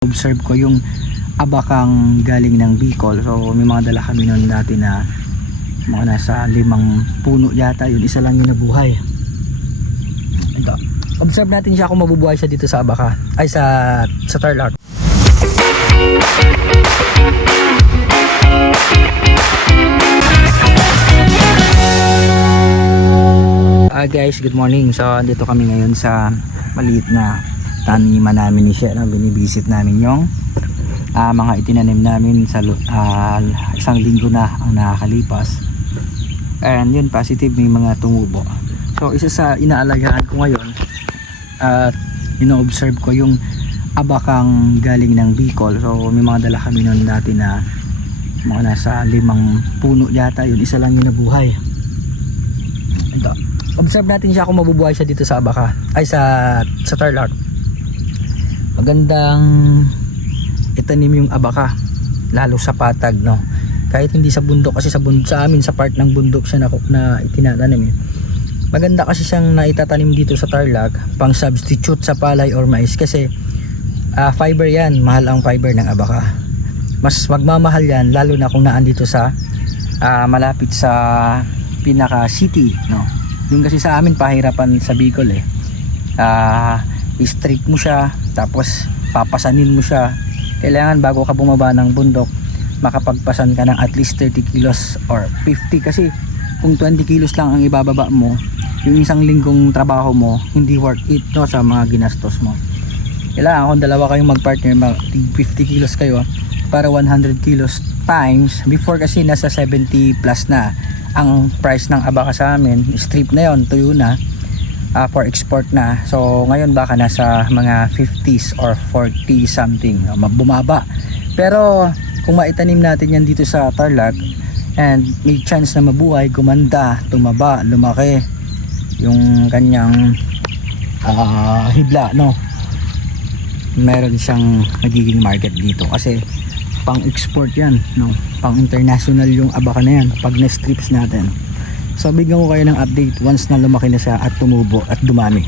Observe ko yung abakang galing ng Bicol. So may mga dala kami noon dati na mga nasa 5 puno yata, yun isa lang yung nabuhay. Ito, observe natin siya kung mabubuhay siya dito sa abaka ay sa Tarlac. Guys, good morning. So dito kami ngayon sa maliit na taniman namin ni Shea. Binibisit namin yung mga itinanim namin sa isang linggo na ang nakakalipas, and yun, positive, may mga tumubo. So isa sa inaalagaan ko ngayon at ino-observe ko yung abakang galing ng Bicol. So may mga dala kami noon dati na mga nasa 5 puno yata, yun isa lang yung nabuhay. Ito, observe natin siya kung mabubuhay siya dito sa abaka ay sa Tarlac. Magandang itanim yung abaka, lalo sa patag, no? Kahit hindi sa bundok, kasi sa amin sa part ng bundok siya na itinatanim. Maganda kasi siyang naitatanim dito sa Tarlac pang substitute sa palay or mais, kasi fiber yan, mahal ang fiber ng abaka. Mas magmamahal yan lalo na kung naandito sa malapit sa pinaka city, no? Yung kasi sa amin pahirapan sa Bicol i-strip mo siya, tapos papasanin mo siya. Kailangan bago ka bumaba ng bundok, makapagpasan ka ng at least 30 kilos or 50, kasi kung 20 kilos lang ang ibababa mo, yung isang linggong trabaho mo hindi worth it, no, sa mga ginastos mo. Kailangan kung dalawa kayong magpartner, 50 kilos kayo para 100 kilos times. Before kasi nasa 70 plus na ang price ng abaka sa amin, strip na yon, tuyo na, for export na. So ngayon baka nasa mga 50s or 40 something, bumaba. Pero kung maitanim natin yan dito sa Tarlac and may chance na mabuhay, gumanda, tumaba, lumaki yung kanyang hibla, no, meron siyang nagiging market dito, kasi pang export yan, no, pang international yung abaka na yan pag na strips natin. So bigyan ko kayo ng update once na lumaki na siya at tumubo at dumami.